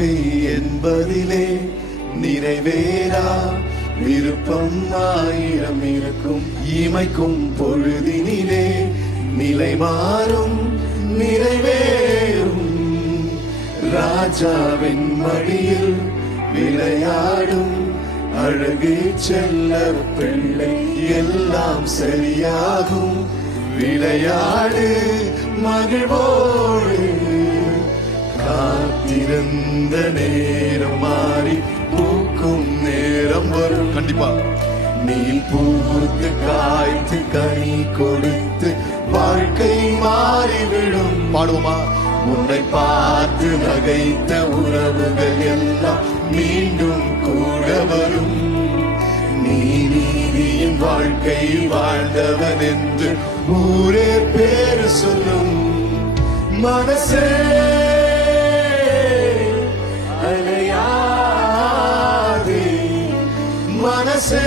வாழ்க்கை என்பதிலே நிறைவேறா விருப்பம் ஆயிரம் இருக்கும். இமைக்கும் பொழுதினிலே நிலை மாறும் நிறைவேறும். ராஜாவின் மடியில் விளையாடும் அழகு செல்ல பிள்ளை, எல்லாம் சரியாகும். விளையாடு மகிழ்வோடு. காத்திருந்த நேரம் மாறி பூக்கும் நேரம் வரும். கண்டிப்பா நீ பூத்து காய்த்து கனி கொடுத்து வாழ்க்கை மாறிவிடும். பாடுவோமா? உன்னை பார்த்து நகைத்த உறவுகள் எல்லாம் மீண்டும் கூட வரும். நீ நீதியின் வாழ்க்கை வாழ்ந்தவன் என்று ஊரே பேரு சொல்லும். மனசே அலையாதே, மனசே